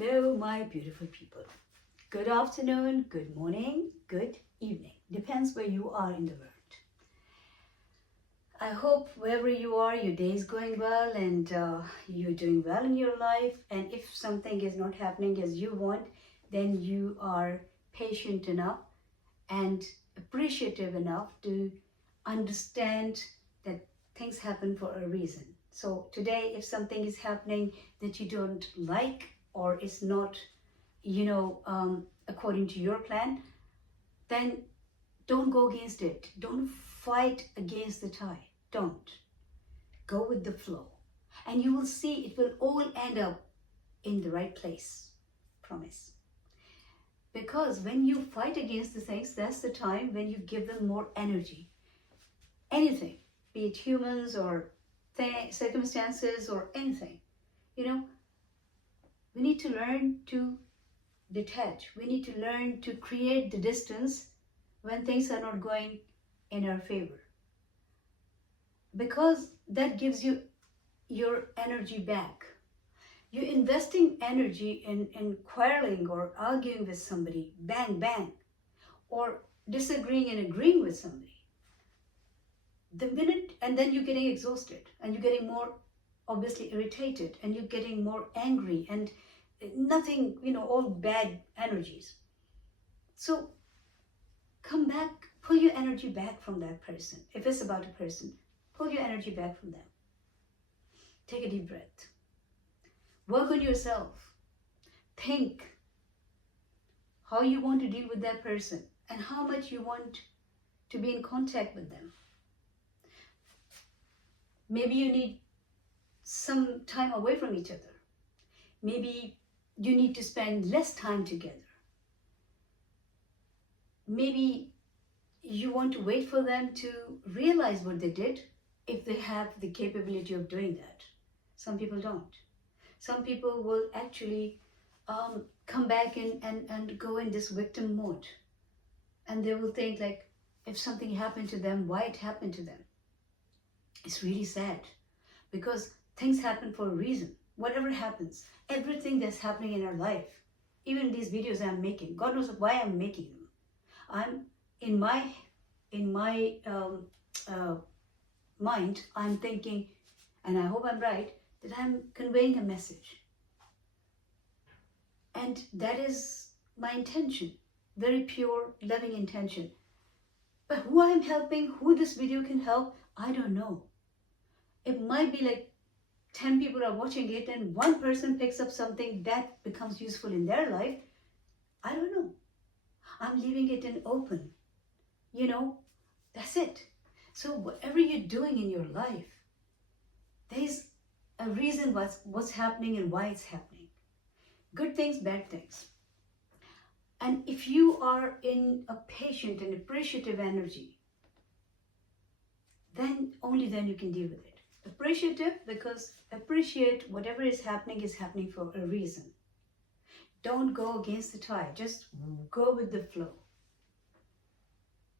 Hello, my beautiful people. Good afternoon, good morning, good evening. Depends where you are in the world. I hope wherever you are, your day is going well and you're doing well in your life. And if something is not happening as you want, then you are patient enough and appreciative enough to understand that things happen for a reason. So today, if something is happening that you don't like or is not, according to your plan, then don't go against it. Don't fight against the tide. Don't. Go with the flow. And you will see it will all end up in the right place. Promise. Because when you fight against the things, that's the time when you give them more energy. Anything, be it humans or circumstances or anything, we need to learn to detach. We need to learn to create the distance when things are not going in our favor. Because that gives you your energy back. You're investing energy in quarreling or arguing with somebody, bang, bang, or disagreeing and agreeing with somebody. And then you're getting exhausted and you're getting more obviously irritated and you're getting more angry and nothing, all bad energies. So come back, pull your energy back from that person. If it's about a person, pull your energy back from them. Take a deep breath. Work on yourself. Think how you want to deal with that person and how much you want to be in contact with them. Maybe you need some time away from each other. Maybe you need to spend less time together. Maybe you want to wait for them to realize what they did if they have the capability of doing that. Some people don't. Some people will actually come back and go in this victim mode. And they will think like, if something happened to them, why it happened to them? It's really sad because things happen for a reason. Whatever happens, everything that's happening in our life, even these videos I'm making, God knows why I'm making them. I'm in my mind, I'm thinking, and I hope I'm right, that I'm conveying a message. And that is my intention, very pure, loving intention. But who I'm helping, who this video can help, I don't know. It might be like 10 people are watching it and one person picks up something that becomes useful in their life. I don't know. I'm leaving it in open. That's it. So whatever you're doing in your life, there's a reason what's happening and why it's happening. Good things, bad things. And if you are in a patient and appreciative energy, then only then you can deal with it. Appreciative because appreciate whatever is happening for a reason. Don't go against the tide. Just go with the flow.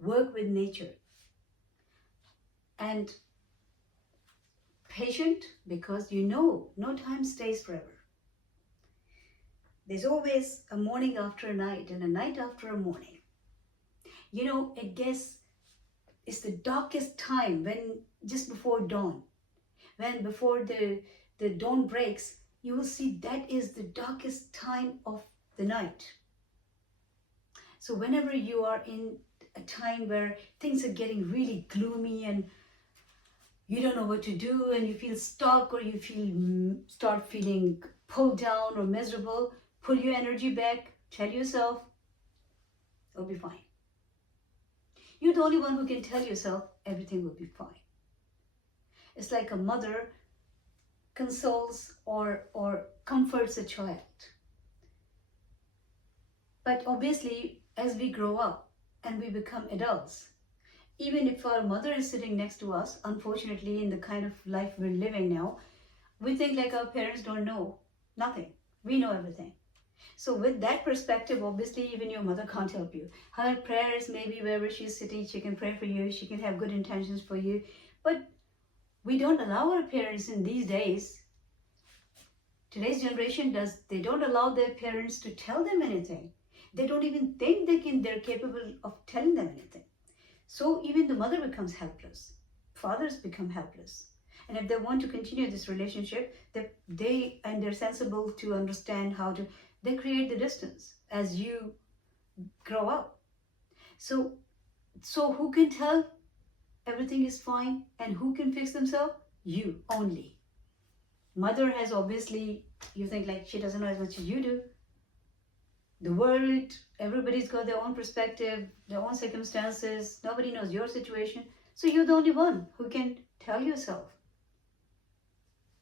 Work with nature. And patient because no time stays forever. There's always a morning after a night and a night after a morning. I guess it's the darkest time when just before dawn. When before the dawn breaks, you will see that is the darkest time of the night. So whenever you are in a time where things are getting really gloomy and you don't know what to do and you feel stuck or you start feeling pulled down or miserable, pull your energy back, tell yourself, it'll be fine. You're the only one who can tell yourself everything will be fine. It's like a mother consoles or comforts a child. But obviously, as we grow up and we become adults, even if our mother is sitting next to us, unfortunately, in the kind of life we're living now, we think like our parents don't know nothing. We know everything. So with that perspective, obviously, even your mother can't help you. Her prayers, maybe wherever she's sitting, she can pray for you, she can have good intentions for you. But we don't allow our parents in these days Today's generation they don't allow their parents to tell them anything. They don't even think they're capable of telling them anything. So even the mother becomes helpless. Fathers become helpless. And if they want to continue this relationship, they're sensible to understand how to, they create the distance as you grow up. So who can tell everything is fine and who can fix themselves? You only. Mother has obviously, you think like she doesn't know as much as you do. The world, everybody's got their own perspective, their own circumstances. Nobody knows your situation. So you're the only one who can tell yourself.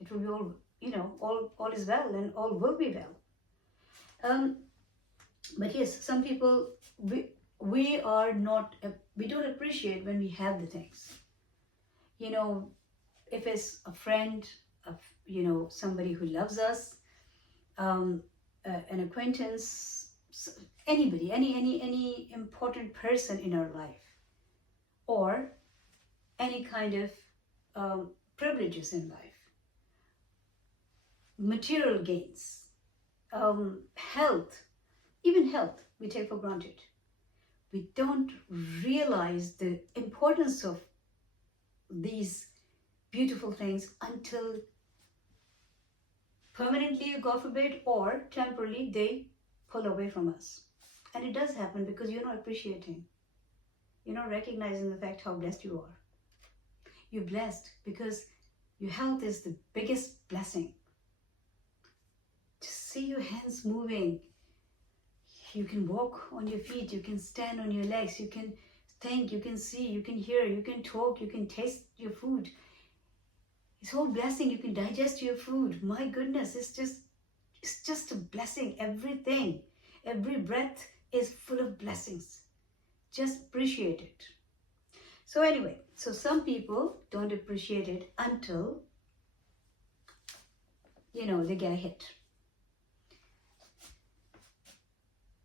It will be all is well and all will be well. But yes, some people, we don't appreciate when we have the things. If it's a friend, somebody who loves us, an acquaintance, anybody, any important person in our life, or any kind of privileges in life, material gains, health, even health, we take for granted. We don't realize the importance of these beautiful things until permanently, God forbid, or temporarily they pull away from us. And it does happen because you're not appreciating. You're not recognizing the fact how blessed you are. You're blessed because your health is the biggest blessing. Just see your hands moving. You can walk on your feet, you can stand on your legs, you can think, you can see, you can hear, you can talk, you can taste your food. It's all blessing. You can digest your food. My goodness, it's just a blessing. Everything, every breath is full of blessings. Just appreciate it. So anyway, some people don't appreciate it until, they get hit.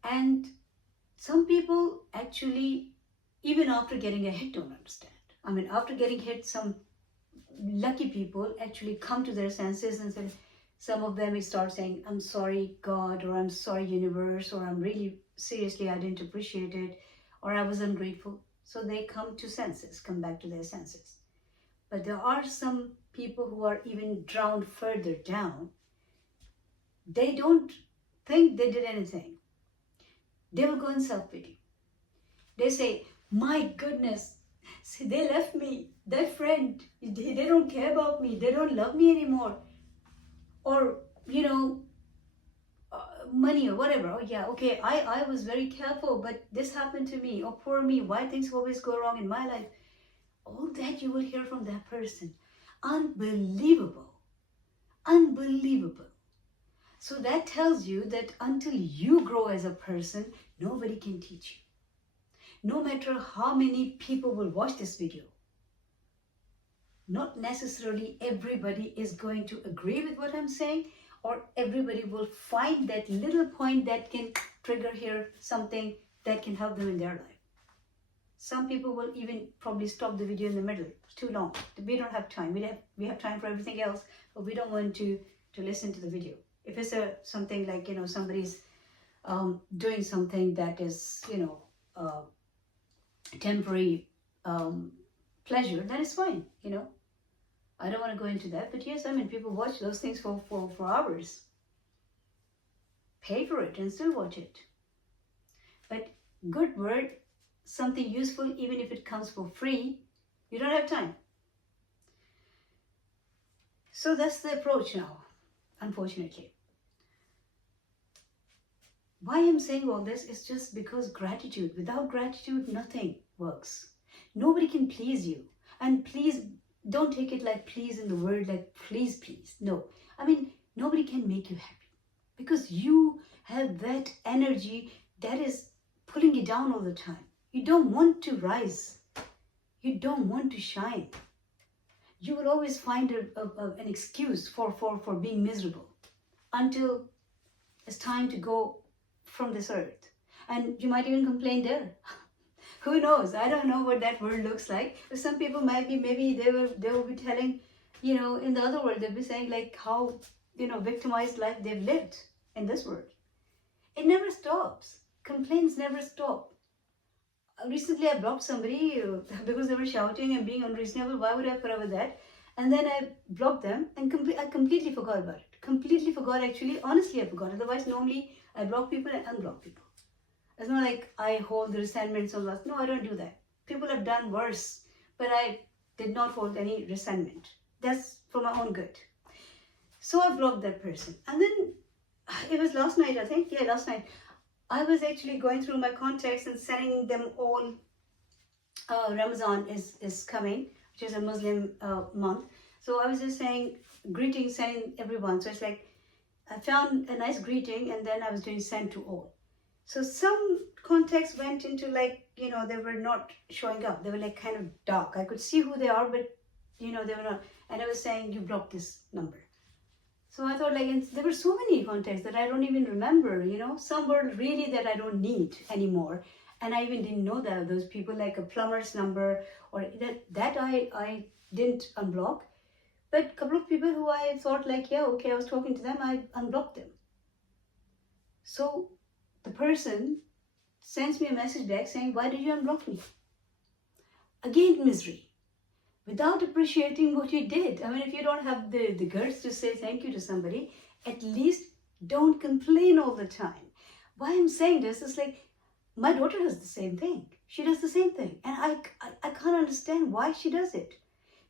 And some people actually, even after getting a hit, don't understand. I mean, after getting hit, some lucky people actually come to their senses and say, some of them start saying, I'm sorry God, or I'm sorry universe, or I'm really seriously, I didn't appreciate it, or I was ungrateful. So they come back to their senses. But there are some people who are even drowned further down. They don't think they did anything. They will go in self-pity. They say, my goodness, see, they left me, their friend, they don't care about me, they don't love me anymore. Or, money or whatever. Oh yeah, okay, I was very careful, but this happened to me. Oh, poor me, why things always go wrong in my life? All that you will hear from that person. Unbelievable. Unbelievable. So that tells you that until you grow as a person, nobody can teach you. No matter how many people will watch this video, not necessarily everybody is going to agree with what I'm saying, or everybody will find that little point that can trigger here something that can help them in their life. Some people will even probably stop the video in the middle. It's too long. We don't have time. We have time for everything else, but we don't want to listen to the video. If it's something like, somebody's doing something that is, temporary pleasure, that is fine, I don't want to go into that. But yes, people watch those things for hours. Pay for it and still watch it. But good word, something useful, even if it comes for free, you don't have time. So that's the approach now, unfortunately. Why I'm saying all this is just because gratitude. Without gratitude, nothing works. Nobody can please you. And please, don't take it like please in the word like please, please. No. Nobody can make you happy. Because you have that energy that is pulling you down all the time. You don't want to rise. You don't want to shine. You will always find an excuse for being miserable until it's time to go from this earth. And you might even complain there. Who knows? I don't know what that world looks like. But some people might be, maybe they will be telling, in the other world, they'll be saying like how, victimized life they've lived in this world. It never stops. Complaints never stop. Recently, I blocked somebody because they were shouting and being unreasonable. Why would I put up with that? And then I blocked them and I completely forgot about it. Completely forgot, actually. Honestly, I forgot. Otherwise, normally I block people and unblock people. It's not like I hold the resentments of us. No, I don't do that. People have done worse, but I did not hold any resentment. That's for my own good. So I blocked that person. And then it was last night, I think. Yeah, last night. I was actually going through my contacts and sending them all. Ramadan is coming, which is a Muslim month. So I was just saying greetings, sending everyone. So it's like I found a nice greeting and then I was doing send to all. So some contacts went into like, they were not showing up. They were like kind of dark. I could see who they are, but they were not. And I was saying, you blocked this number. So I thought, like, and there were so many contacts that I don't even remember, some were really that I don't need anymore. And I even didn't know that those people, like a plumber's number, or that I didn't unblock. But a couple of people who I thought like, yeah, okay, I was talking to them, I unblocked them. So the person sends me a message back saying, why did you unblock me? Again, misery. Without appreciating what you did. I mean, if you don't have the guts to say thank you to somebody, at least don't complain all the time. Why I'm saying this is like, my daughter does the same thing. She does the same thing. And I can't understand why she does it.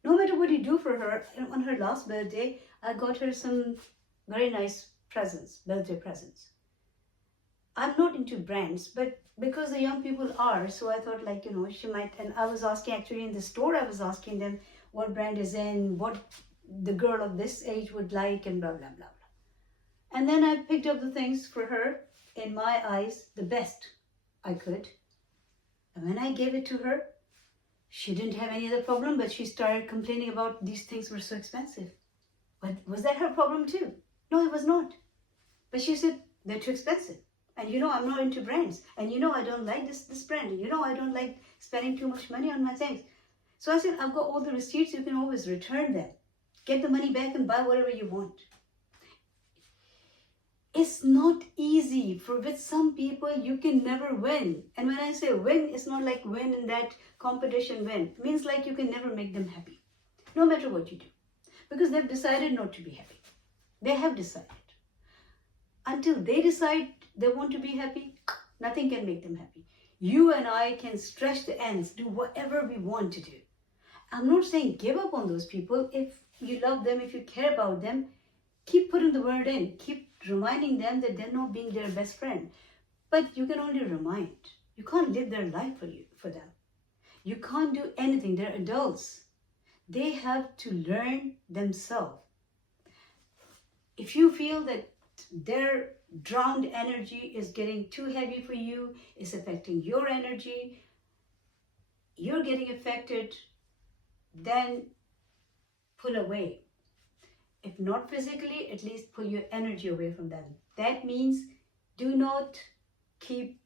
No matter what you do for her, on her last birthday, I got her some very nice presents, birthday presents. I'm not into brands, but because the young people are, so I thought like, she might, and I was asking actually in the store, I was asking them what brand is in, what the girl of this age would like, and blah, blah, blah, blah. And then I picked up the things for her, in my eyes, the best I could. And when I gave it to her, she didn't have any other problem, but she started complaining about these things were so expensive. But was that her problem too? No, it was not. But she said, they're too expensive. And I'm not into brands. And I don't like this brand. And I don't like spending too much money on my things. So I said, I've got all the receipts. You can always return them. Get the money back and buy whatever you want. It's not easy. With some people, you can never win. And when I say win, it's not like win in that competition win. It means like you can never make them happy. No matter what you do. Because they've decided not to be happy. They have decided. Until they decide they want to be happy, nothing can make them happy. You and I can stretch the ends, do whatever we want to do. I'm not saying give up on those people. If you love them, if you care about them, keep putting the word in. Keep reminding them that they're not being their best friend. But you can only remind. You can't live their life for them. You can't do anything. They're adults. They have to learn themselves. If you feel that their drowned energy is getting too heavy for you, is affecting your energy, you're getting affected, then pull away. If not physically, at least pull your energy away from them. That means do not keep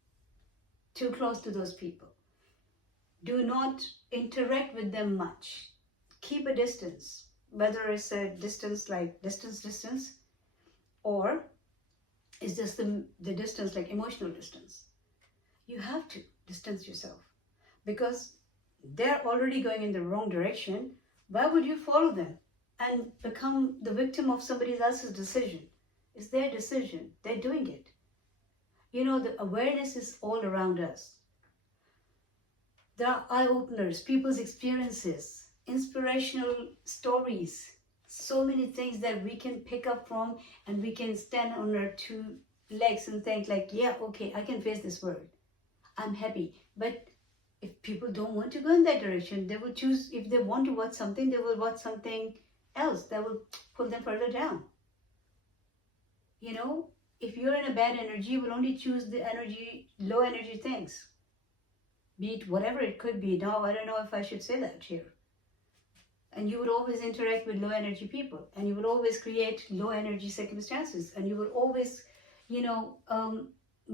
too close to those people. Do not interact with them much. Keep a distance, whether it's a distance like distance, or it's just the distance like emotional distance. You have to distance yourself because they're already going in the wrong direction. Why would you follow them and become the victim of somebody else's decision? It's their decision. They're doing it. The awareness is all around us. There are eye-openers, people's experiences, inspirational stories, so many things that we can pick up from, and we can stand on our two legs and think like, yeah, okay, I can face this world. I'm happy. But if people don't want to go in that direction, they will choose, if they want to watch something, they will watch something else that will pull them further down. If you're in a bad energy, you will only choose the low energy things. Be it whatever it could be. Now, I don't know if I should say that here. And you would always interact with low energy people, and you would always create low energy circumstances, and you would always,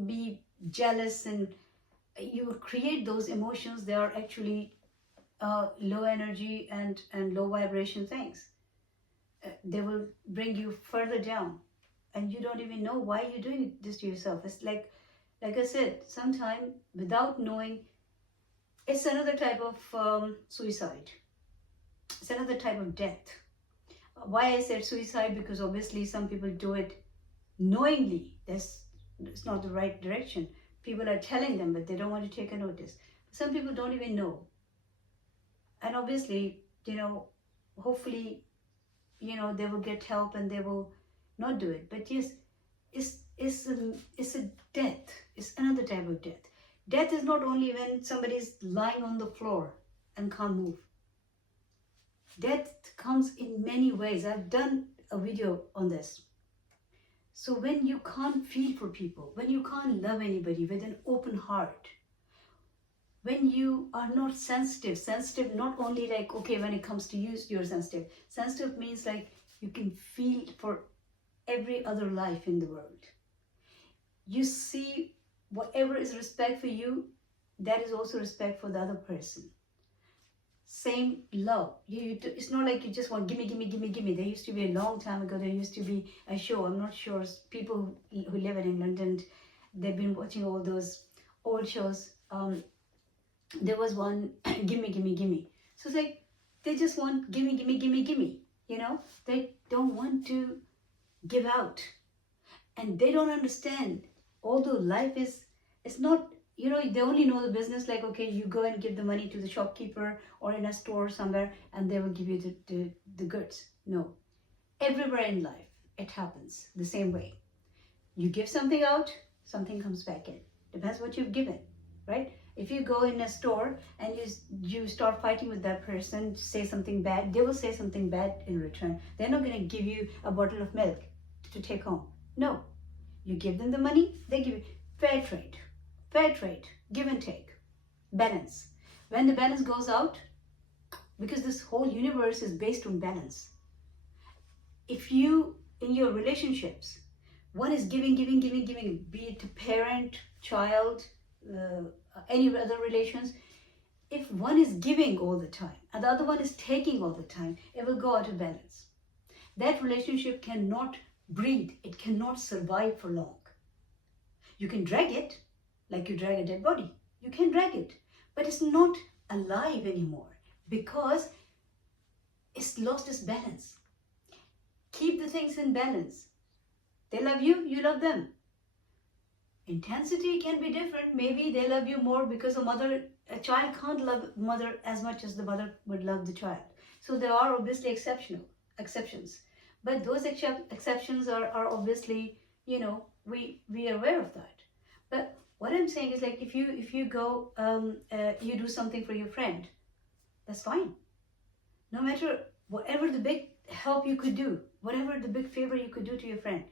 be jealous, and you would create those emotions that are actually low energy and low vibration things. they will bring you further down, and you don't even know why you're doing this to yourself. It's like I said, sometime without knowing, it's another type of suicide. It's another type of death. Why I said suicide, because obviously some people do it knowingly. It's not the right direction. People are telling them, but they don't want to take a notice. Some people don't even know, and obviously, hopefully, they will get help and they will not do it. But yes, it's a death. It's another type of death. Death is not only when somebody's lying on the floor and can't move. Death comes in many ways. I've done a video on this. So when you can't feel for people, when you can't love anybody with an open heart, when you are not sensitive not only like, okay, when it comes to you, you're sensitive. Sensitive means like you can feel for every other life in the world. You see whatever is respect for you, that is also respect for the other person. Same love. It's not like you just want gimme. There used to be a long time ago, there used to be a show, I'm not sure, people who live in England and they've been watching all those old shows. There was one, gimme. So it's like, they just want gimme. They don't want to give out. And they don't understand, although life it's not, they only know the business, like, okay, you go and give the money to the shopkeeper or in a store somewhere and they will give you the goods. No. Everywhere in life, it happens the same way. You give something out, something comes back in. Depends what you've given, right? If you go in a store and you start fighting with that person, say something bad, they will say something bad in return. They're not going to give you a bottle of milk to take home. No. You give them the money, they give you. Fair trade, give and take, balance. When the balance goes out, because this whole universe is based on balance. If you, in your relationships, one is giving, be it a parent, child, any other relations, if one is giving all the time and the other one is taking all the time, it will go out of balance. That relationship cannot breathe, it cannot survive for long. You can drag it, like you drag a dead body. You can drag it, but it's not alive anymore because it's lost its balance. Keep the things in balance. They love you, you love them. Intensity can be different. Maybe they love you more because a child can't love mother as much as the mother would love the child. So there are obviously exceptions. But those exceptions are obviously, we are aware of that. But what I'm saying is, like, if you go, you do something for your friend, that's fine. No matter whatever the big help you could do, whatever the big favor you could do to your friend.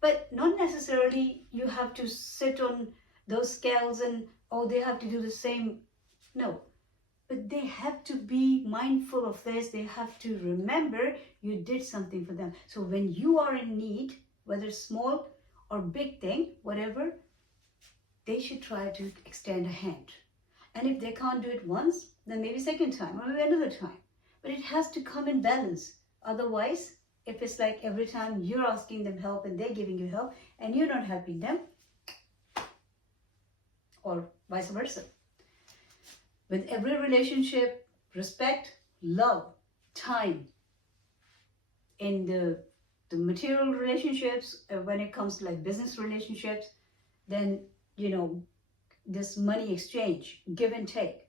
But not necessarily you have to sit on those scales and, they have to do the same. No. But they have to be mindful of this. They have to remember you did something for them. So when you are in need, whether small or big thing, whatever, they should try to extend a hand. And if they can't do it once, then maybe second time or maybe another time. But it has to come in balance. Otherwise, if it's like every time you're asking them help and they're giving you help and you're not helping them, or vice versa. With every relationship, respect, love, time. In the material relationships, when it comes to like business relationships, then, this money exchange, give and take,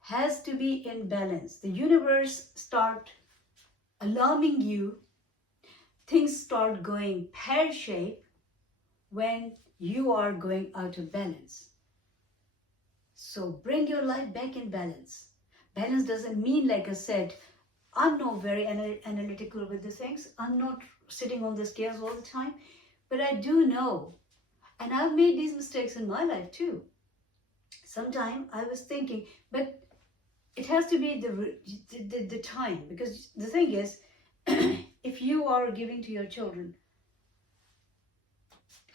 has to be in balance. The universe start alarming you. Things start going pear-shaped when you are going out of balance. So bring your life back in balance. Balance doesn't mean, like I said, I'm not very analytical with the things. I'm not sitting on the scales all the time. But I do know, and I've made these mistakes in my life too. Sometimes I was thinking, but it has to be the time. Because the thing is, if you are giving to your children,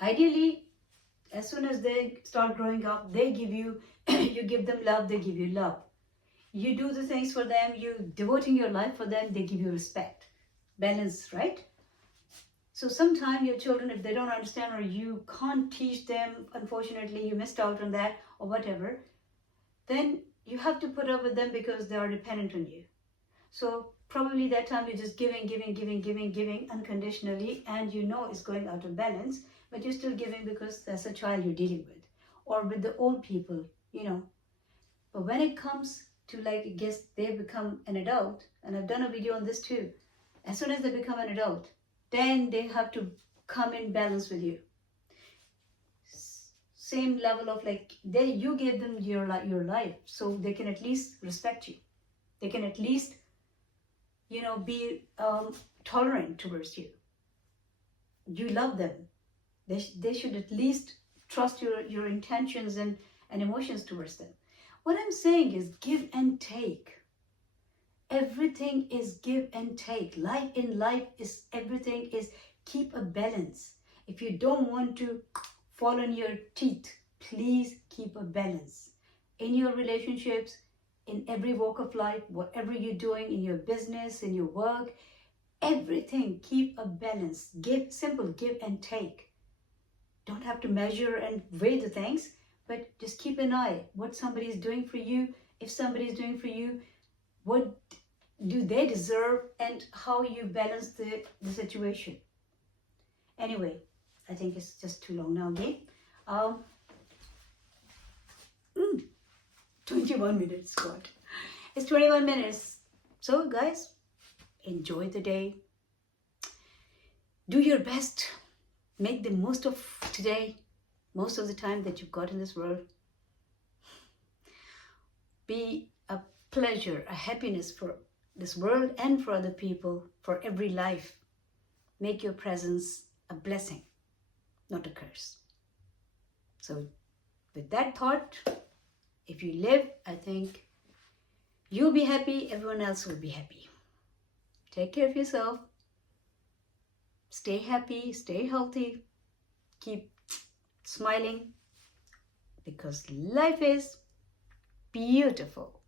ideally, as soon as they start growing up, they give you, you give them love, they give you love. You do the things for them, you devoting your life for them, they give you respect. Balance, right? So sometimes your children, if they don't understand or you can't teach them, unfortunately you missed out on that or whatever, then you have to put up with them because they are dependent on you. So probably that time you're just giving unconditionally, and you know it's going out of balance, but you're still giving because that's a child you're dealing with. Or with the old people, you know. But when it comes to, like, I guess they become an adult, and I've done a video on this too, as soon as they become an adult, then they have to come in balance with you. Same level of, like, you gave them your life, so they can at least respect you. They can at least, you know, be tolerant towards you. You love them. They should at least trust your intentions and emotions towards them. What I'm saying is give and take. Everything is give and take. Life is everything is keep a balance. If you don't want to fall on your teeth, please keep a balance. In your relationships, in every walk of life, whatever you're doing, in your business, in your work, everything, keep a balance. Simple give and take. Don't have to measure and weigh the things, but just keep an eye what somebody is doing for you. If somebody is doing for you, what do they deserve, and how you balance the situation. Anyway, I think it's just too long now again. 21 minutes, God. It's 21 minutes. So guys, enjoy the day. Do your best. Make the most of today, most of the time that you've got in this world. Be a pleasure, a happiness for this world and for other people, for every life. Make your presence a blessing, not a curse. So with that thought, if you live, I think you'll be happy, everyone else will be happy. Take care of yourself. Stay happy, stay healthy, keep smiling, because life is beautiful.